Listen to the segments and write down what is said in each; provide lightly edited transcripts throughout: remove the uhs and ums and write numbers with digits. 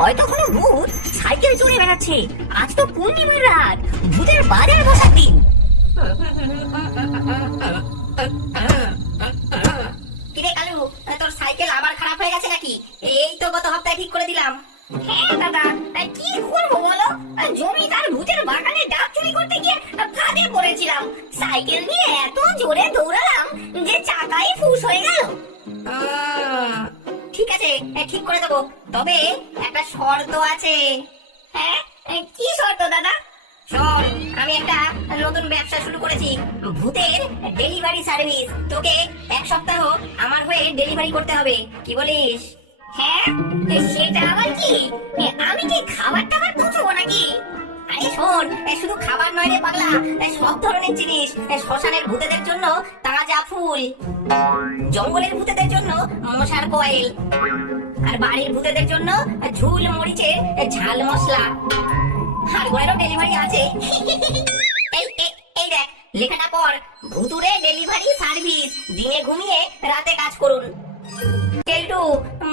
হয়তো কোনো ভূত সাইকেল চড়ে বেড়াচ্ছে। আজ তো পূর্ণিমার রাত, ভূতের বাজার বসার দিন। কিরে কালু, তোর সাইকেল আবার খারাপ হয়ে গেছে নাকি? এই তো গত সপ্তাহে ঠিক করে দিলাম। হ্যাঁ দাদা, কি করবো বলো, জমিদার ভূতের বাগানে ডাব চুরি করতে গিয়ে ফাঁদে পড়েছিলাম। সাইকেল নিয়ে এত জোরে দৌড়ালাম যে চাকাই ফুস হয়ে গেল। ঠিক আছে, ঠিক করে দেবো, তবে একটা শর্ত আছে। হ্যাঁ, কি শর্ত দাদা? শোন, আমি একটা নতুন ব্যবসা শুরু করেছি, ভূতের ডেলিভারি সার্ভিস। তোকে এক সপ্তাহ আমার হয়ে ডেলিভারি করতে হবে, কি বলিস? হ্যাঁ, সেটা আবার কি? আমি কি খাবার টাবার পৌঁছবো নাকি? আরে শোন, শুধু খাবার নয় রে পাগলা, সব ধরনের জিনিস। শ্মশানের ভূতেদের জন্য তাজা ফুল, জঙ্গলের ভূতেদের জন্য মশার কয়েল, আর বাড়ির ভূতেদের জন্য ঝুল মরিচের ঝাল মশলা। আর ঘরেরও ডেলিভারি আছে। এই দেখ, লেখাটা পর, ভুতুরে ডেলিভারি সার্ভিস, দিনে ঘুমিয়ে রাতে কাজ করুন। কেলটু,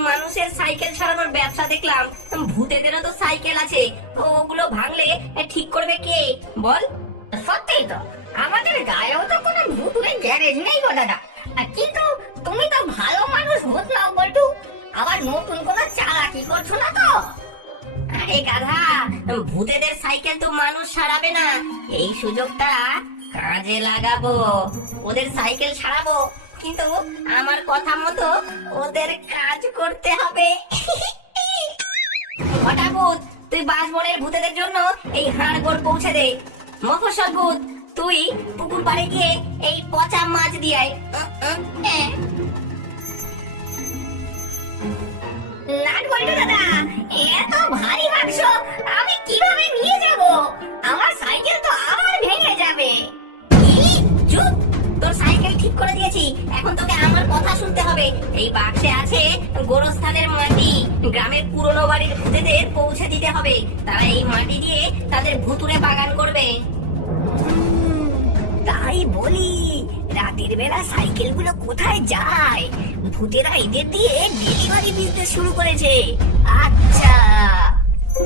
মানুষের সাইকেল সারানোর ব্যবসা দেখলাম, ভূতেদেরও তো সাইকেল আছে, ওগুলো ভাঙলে ঠিক করবে কে বল? সত্যি তো, আমাদের গায়েও তো কোনো ভুতুরে গ্যারেজ নেই গো দাদা। কিন্তু তুমি তো ভালো মানুষ, ভূত নাও বলটু, আবার নতুন কোনো চালাকি করছো না তো? আরে গাধা, ভূতেদের সাইকেল তো মানুষ সারাবে না, এই সুযোগটা কাজে লাগাবো। ওদের সাইকেল সারাবো, কিন্তু আমার কথা মতো ওদের কাজ করতে হবে। ঘটা ভূত, তুই বাঁশবনের ভূতেদের জন্য এই হাড়গোড় পৌঁছে দে। মফস্বল ভূত, তুই পুকুর পাড়ে গিয়ে এই পচা মাছ দিয়ে আয়। লাট বল্টু দাদা, এত ভারী বাক্স আমি কিভাবে নিয়ে যাব? আমার সাইকেল তো আবার ভেঙে যাবে। চুপ, তোর সাইকেল ঠিক করে দিয়েছি, এখন তোকে আমার কথা শুনতে হবে। এই বাক্সে আছে গোরস্থানের মাটি, গ্রামের পুরনো বাড়ির ভূতেদের পৌঁছে দিতে হবে। তারা এই মাটি দিয়ে তাদের ভুতুরে বাগান করবে। তাই বলি, রাতের বেলা সাইকেল গুলো কোথায় যায়? ভূতেরা এদের দিয়ে ডেলিভারি বিজনেস শুরু করেছে। আচ্ছা,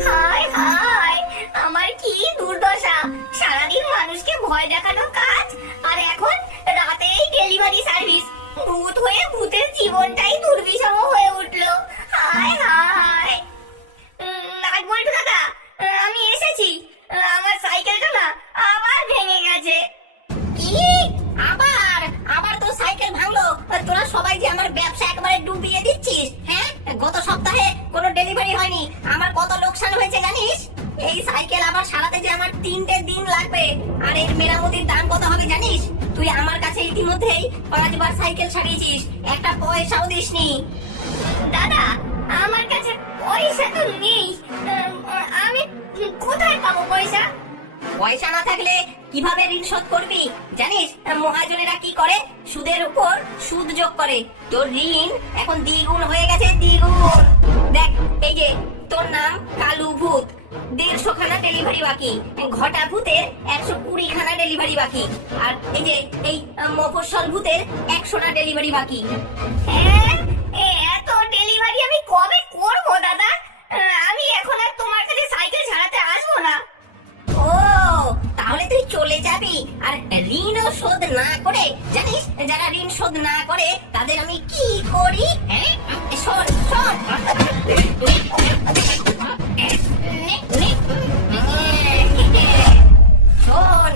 হায় হায়, আমার কি দুর্দশা! সারাদিন মানুষকে ভয় দেখানো কাজ, আর এখন রাতেই ডেলিভারি সার্ভিস। ভূত হয়ে ভূতের জীবনটাই দুর্বিষহ হয়ে উঠলো। হায় হায়। নাট বল্টু দাদা, আমি এসেছি। আমার সাইকেলটা না আবার ভেঙে গেছে। কি? আবার আবার তো সাইকেল ভাঙলো? তোরা সবাই যে আমার ব্যবসা একবারে ডুবিয়ে দিচ্ছিস। হ্যাঁ, গত সপ্তাহে কোনো ডেলিভারি হয়নি, আমার কত লোকসান হয়েছে জানিস? এই সাইকেল আবার সারাতে যে আমার 3টে দিন লাগবে, আর এর মেরামতির দাম কত হবে জানিস? তুই আমার কাছে ইতিমধ্যেই 5 বার সাইকেল সারিয়েছিস, একটা পয়সাও দিসনি। দাদা, আমার কাছে পয়সা তো নেই, আমি কোথায় পাবো পয়সা? পয়সা না থাকলে কিভাবে ঋণ শোধ করবি জানিস? মহাজনেরা কি করে? সুদের উপর সুদ যোগ করে। তোর ঋণ এখন দ্বিগুণ হয়ে গেছে, দ্বিগুণ। দেখ, এই যে তোর নাম কালু ভূত, 150 খানা ডেলিভারি বাকি। ঘটা ভূতের 120 খানা ডেলিভারি বাকি। আর এই যে এই মফস্বল ভূতের 100টা ডেলিভারি বাকি। এত ডেলিভারি আমি কবে করবো দাদা? আমি এখন আর তোমার কাছে সাইকেল ছাড়াতে আসবো না। ও, তাহলে তুই চলে যাবি আর ঋণও শোধ না করে? জানিস, যারা ঋণ শোধ না করে তাদের আমি কি করি? শোন শোন, শোন,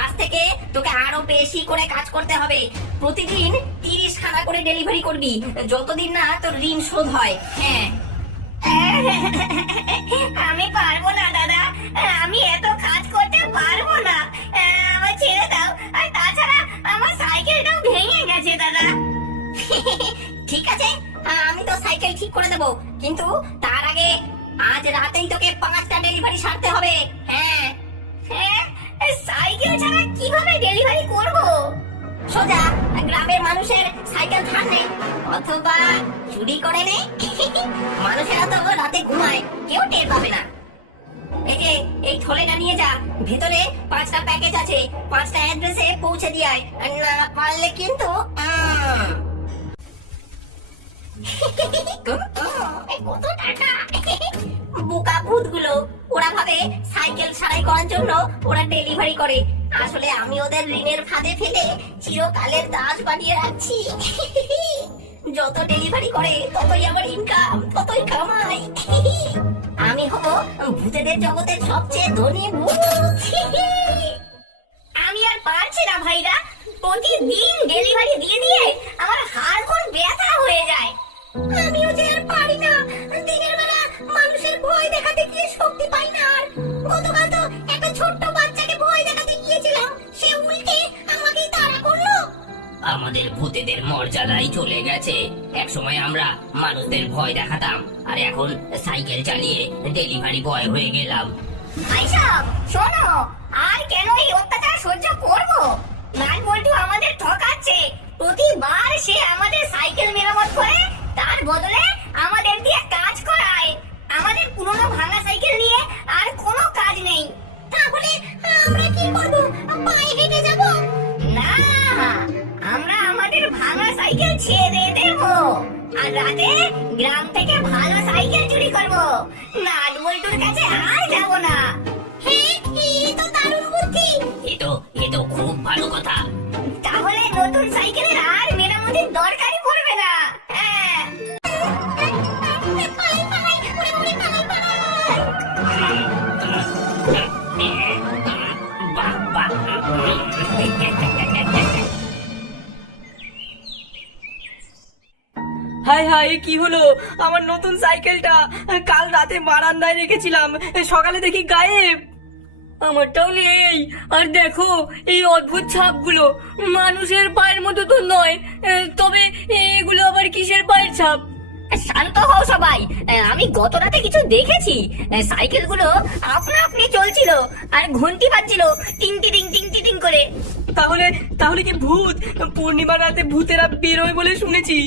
আজ থেকে তোকে আরো বেশি করে কাজ করতে হবে। প্রতিদিন 30 খানা করে ডেলিভারি করবি, যতদিন না তোর ঋণ শোধ হয়। হ্যাঁ, আমি পারবো না দাদা, আমি এত কাজ করতে পারবো না, আমার ছেড়ে দাও। আর তাছাড়া আমার সাইকেলটাও ভেঙে গেছে দাদা। ঠিক আছে, আমি তো সাইকেল ঠিক করে দেবো, কিন্তু তার আগে আজ রাতেই তোকে 5টা ডেলিভারি সারতে হবে। হ্যাঁ হ্যাঁ, সাইকেল ছাড়া কিভাবে ডেলিভারি করবো? সোজা গ্রামের মানুষের সাইকেল ধার নে, অথবা চুরি করে নে। মানুষেরা তো রাতে ঘুমায়, কেউ টের পাবে না। এই যে এই থলেটা নিয়ে যা, ভেতরে 5টা প্যাকেজ আছে, 5টা অ্যাড্রেসে পৌঁছে দিয়ে আয়। না পারলে কিন্তু কত টাকা? করার জন্য ওরা ডেলিভারি করে। আসলে আমি ওদের ঋণের ফাঁদে ফেলে চিরকালের দাস বানিয়ে রাখছি। যত ডেলিভারি করে ততই আমার ইনকাম, ততই কামাই। আমি হব ভূতেদের জগতের সবচেয়ে ধনী ভূত। আমি আর পারছি না ভাইরা, প্রতিদিন ডেলিভারি দিয়ে দিয়ে আমার হাড় ব্যথা হয়ে যায়। আমিও যে আর পারি না, দিনের বেলা মানুষের ভয় দেখাতে গিয়ে শক্তি পাই না। আর গতকাল তো একটা ছোট্ট বাচ্চাকে ভয় দেখাতে গিয়েছিলাম, সে উল্টে আমাকেই তাড়া করলো। আমাদের ভূতেদের মর্যাদাই চলে গেছে। একসময় আমরা মানুষদের ভয় দেখাতাম, আর এখন সাইকেল চালিয়ে ডেলিভারি বয় হয়ে গেলাম। ভাই সাহেব শোনো, আর কেন এই অত্যাচার সহ্য করবো? নাট বল্টু আমাদের ঠকাচ্ছে। প্রতিবার সে আমাদের সাইকেল মেরামত করে, তার বদলে আমাদের দিয়ে কাজ করায়। আমাদের পুরনো ভাঙা সাইকেল নিয়ে আর কোনো কাজ নেই। তাহলে আমরা কি করব? পায়ে হেঁটে যাব? না, আমরা আমাদের ভাঙা সাইকেল ছেড়ে দেব আর রাতে গ্রাম থেকে ভালো সাইকেল চুরি করব। নাট বল্টুর কাছে আর যাব না। এই তো দারুণ বুদ্ধি। এ তো খুব ভালো কথা। তাহলে নতুন সাইকেলের আর মেরামতির দরকারই পড়বে না। হ্যাঁ। বাহ, বাহ। হাই হাই, কি হলো? আমার নতুন সাইকেলটা কাল রাতে বারান্দায় রেখেছিলাম, সকালে দেখি গায়েব। আমারটাও নেই। আর দেখো এই অদ্ভুত ছাপগুলো, মানুষের পায়ের মতো তো নয়, তবে এগুলো আবার কিসের পায়ের ছাপ? শান্ত হও সবাই। আমি গত রাতে কিছু দেখেছি। সাইকেলগুলো আপনা আপনি চলছিল আর ঘন্টি বাজছিল টিং টিং টিং টিং করে। তাহলে তাহলে কি ভূত? পূর্ণিমা রাতে ভূতেরা বেরোয় বলে শুনেছি।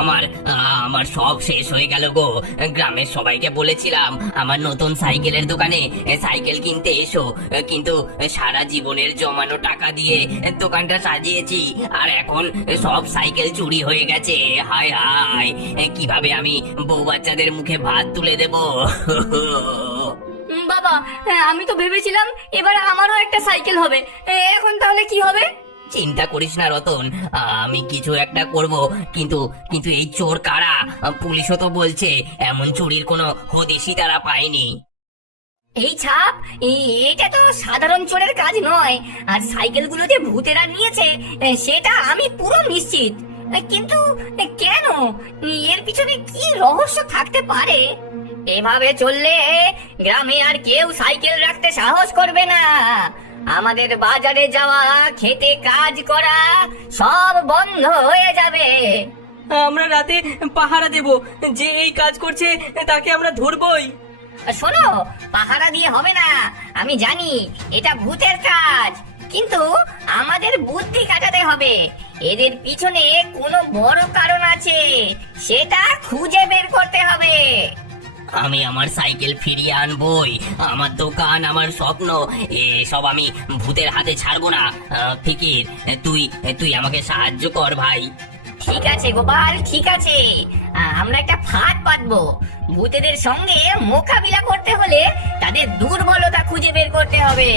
আমার আমার সব শেষ হয়ে গেল গো। গ্রামের সবাইকে বলেছিলাম আমার নতুন সাইকেলের দোকানে সাইকেল কিনতে এসো, কিন্তু সারা জীবনের জমানো টাকা দিয়ে দোকানটা সাজিয়েছি, আর এখন সব সাইকেল চুরি হয়ে গেছে। হায় হায়, কিভাবে আমি বউ বাচ্চাদের মুখে ভাত তুলে দেব? বাবা, আমি তো ভেবেছিলাম এবার আমারও একটা সাইকেল হবে। এখন তাহলে কি হবে? চিন্তা করিস না রতন, আমি কিছু একটা করব। কিন্তু কিন্তু এই চোর কারা? পুলিশও তো বলছে এমন চুরির কোনো হদিশই তারা পায়নি। এই ছাপ, এটা তো সাধারণ চোরের কাজ নয়। আর সাইকেলগুলো যে ভূতেরা নিয়েছে সেটা আমি পুরো নিশ্চিত। কিন্তু কেন? এর পিছনে কি রহস্য থাকতে পারে? এভাবে চললে গ্রামে আর কেউ সাইকেল রাখতে সাহস করবে না। আমাদের বাজারে যাওয়া, খেতে কাজ করা সব বন্ধ হয়ে যাবে। আমরা রাতে পাহারা দেব, যে এই কাজ করছে তাকে আমরা ধরবই। শোনো, পাহারা দিয়ে হবে না। আমি জানি এটা ভূতের কাজ, কিন্তু আমাদের বুদ্ধি কাটাতে হবে। এদের পিছনে কোনো বড় কারণ আছে, সেটা খুঁজে বের করতে হবে। আমি আমার সাইকেল ফিরিয়ে আনবই। আমার দোকান, আমার স্বপ্ন, এসব আমি ভূতের হাতে ছাড়বো না। ফিকির, তুই আমাকে সাহায্য কর ভাই। ঠিক আছে গোপাল, ঠিক আছে। আমরা একটা ফাঁদ পাতবো। ভূতেদের সঙ্গে মোকাবিলা করতে হলে তাদের দুর্বলতা খুঁজে বের করতে হবে।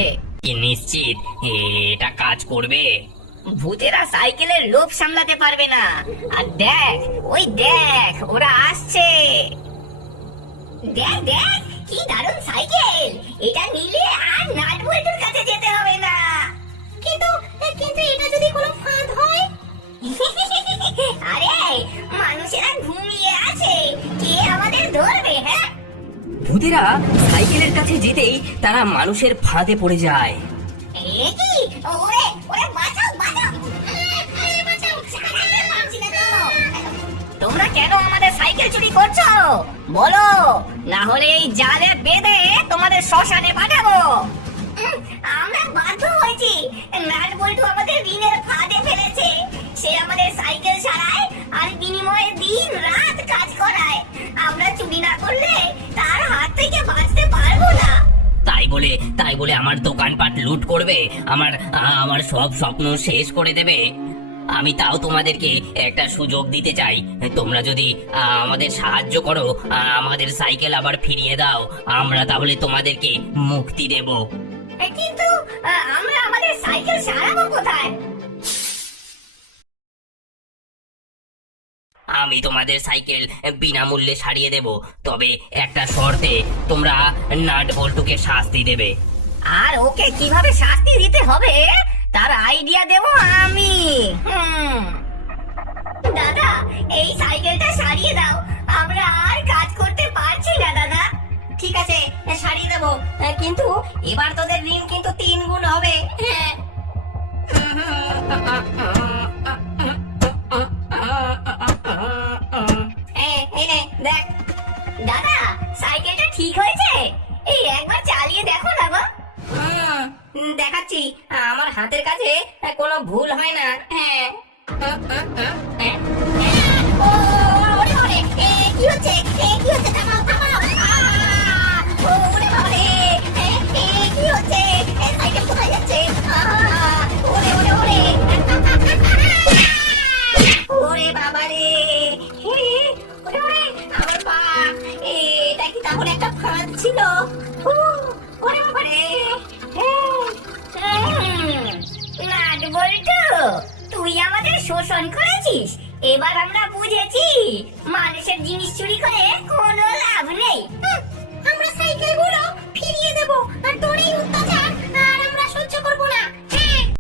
কি নিশ্চিত এটা কাজ করবে? ভূতেরা সাইকেলের লোভ সামলাতে পারবে না। আর দেখ, ওই দেখ, ওরা আসছে। দেখ দেখ, কি দারুণ সাইকেল! এটা নিলে আর নাট বল্টুর কাছে যেতে হবে না। কিন্তু কিন্তু এটা যদি কোনো ফাঁদ হয়? আরে, মানুষেরা ঘুমিয়ে আছে, কে আমাদের ধরবে? হ্যাঁ, ভূতেরা সাইকেলের কাছে যেতেই তারা মানুষের ফাঁদে পড়ে যায়। এ কি? ওরে ওরে, বাঁচাও বাঁচাও! বাঁচাও, সাইকেল পাচ্ছি না তো। তোমরা কেন আমাদের সাইকেল চুরি করছো? বলো, না হলে এই জালে বেঁধে তোমাদের শ্মশানে পাঠাবো। আমরা বাধ্য হয়েছি। নাট বল্টু আমাদের ঋণের ফাঁদে ফেলেছে। সে আমাদের সাইকেল সারায় আর বিনিময়ে দিন রাত কাজ করায়। আমরা চুরি না করলে তার হাত থেকে বাঁচতে পারবো না। তাই বলে আমার দোকানপাট লুট করবে, আমার সব স্বপ্ন শেষ করে দেবে। আমি তাও তোমাদেরকে একটা সুযোগ দিতে চাই। তোমরা যদি আমাদের সাহায্য করো, আমাদের সাইকেল আবার ফিরিয়ে দাও, আমরা তাহলে তোমাদেরকে মুক্তি দেব। কিন্তু আমরা আমাদের সাইকেল সারাবো কোথায়? আমি তোমাদের সাইকেল বিনামূল্যে সারিয়ে দেব, তবে একটা শর্তে, তোমরা নাট বল্টুকে শাস্তি দেবে। আর ওকে কিভাবে শাস্তি দিতে হবে তার আইডিয়া দেব আমি। দাদা, এই সাইকেলটা সারিয়ে দাও, আমরা আর কাজ করতে পারছি না দাদা। ঠিক আছে, সারিয়ে দেবো, কিন্তু এবার তোদের ঋণ কিন্তু 3 গুণ হবে। হ্যাঁ। এই নে, দেখ দাদা, সাইকেলটা ঠিক হয়েছে। এই একবার চালিয়ে দেখো না গো। দেখাচ্ছি, আমার হাতের কাছে কোনো ভুল হয় না। হ্যাঁ। ও, ওরে বাবারে, কি হচ্ছে? কি হচ্ছে? থামাও, থামাও। ওরে বাবারে, কি হচ্ছে? সাইকেল কোথায় যাচ্ছে? ওরে ওরে ওরে, ওরে বাবারে, ওরে ওরে, আমার পা। এটা কি তাহলে একটা ফাঁদ ছিল? ওরে বাবারে। নাট বল্টু, তুই আমাদের শোষণ করেছিস, এবার আমরা বুঝেছি